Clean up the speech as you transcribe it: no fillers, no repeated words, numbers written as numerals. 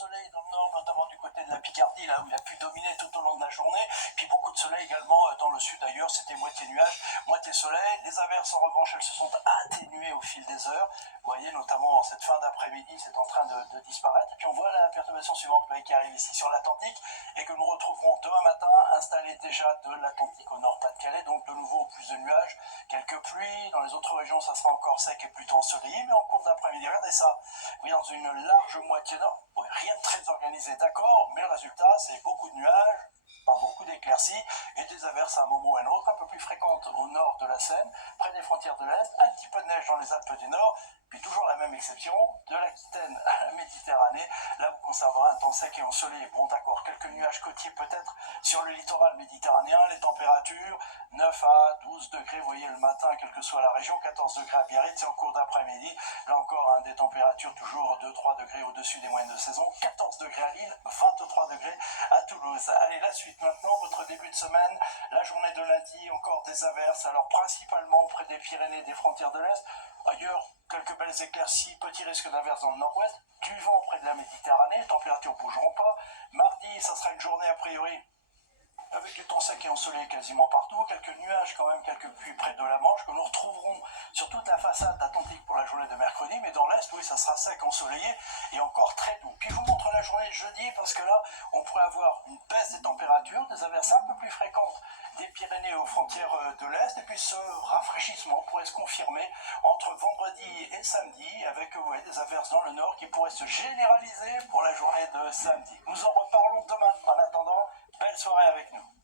soleil dans le nord, notamment du côté de la Picardie, là où il a pu dominer tout au long de la journée. Puis beaucoup de soleil également dans le sud ailleurs, c'était moitié nuage, moitié soleil. Les averses en revanche, elles se sont atténuées au fil des heures. Vous voyez, notamment en cette fin d'après-midi, c'est en train de disparaître. Et puis on voit la perturbation suivante qui arrive ici sur l'Atlantique et que nous retrouverons demain matin, installée déjà de l'Atlantique au nord-Pas-de-Calais, donc de nouveau plus de nuages, quelques pluies. Dans les autres régions, ça sera encore sec et plutôt ensoleillé, mais en cours d'après-midi, regardez ça, vous voyez, dans une large moitié nord, rien de très organisé, d'accord, mais le résultat, c'est beaucoup de nuages, pas beaucoup d'éclaircies et des averses à un moment ou à un autre, un peu plus fréquentes au nord de la Seine, près des frontières de l'Est, un petit peu de neige dans les Alpes du Nord, puis toujours la même exception, de l'Aquitaine à la Méditerranée, là vous conserverez un temps sec et ensoleillé. Bon d'accord, quelques nuages côtiers peut-être sur le littoral méditerranéen, les températures 9 à 12 degrés, vous voyez le matin, quelle que soit la région, 14 degrés à Biarritz, et en cours d'après-midi, là encore des températures toujours 2-3 degrés au-dessus des moyennes de saison, 14 degrés à Lille, 23 degrés à Toulouse. Allez, la suite maintenant, votre début de semaine, la journée de lundi, encore des averses, alors principalement près des Pyrénées, des frontières de l'Est, ailleurs, quelques belles éclaircies, petit risque d'averse dans le nord-ouest, du vent près de la Méditerranée, les températures ne bougeront pas. Mardi, ça sera une journée a priori avec les temps secs et ensoleillés quasiment partout, quelques nuages quand même, quelques pluies près de la Manche que nous retrouverons sur toute la façade atlantique pour la journée de mercredi, mais dans l'Est, oui, ça sera sec, ensoleillé et encore très doux. Puis je vous montre la journée de jeudi parce que là, on pourrait avoir une baisse des températures, des averses un peu plus fréquentes des Pyrénées aux frontières de l'Est, et puis ce rafraîchissement pourrait se confirmer entre vendredi et samedi avec des averses dans le nord qui pourraient se généraliser pour la journée de samedi. Nous en reparlons demain. En attendant, belle soirée avec nous.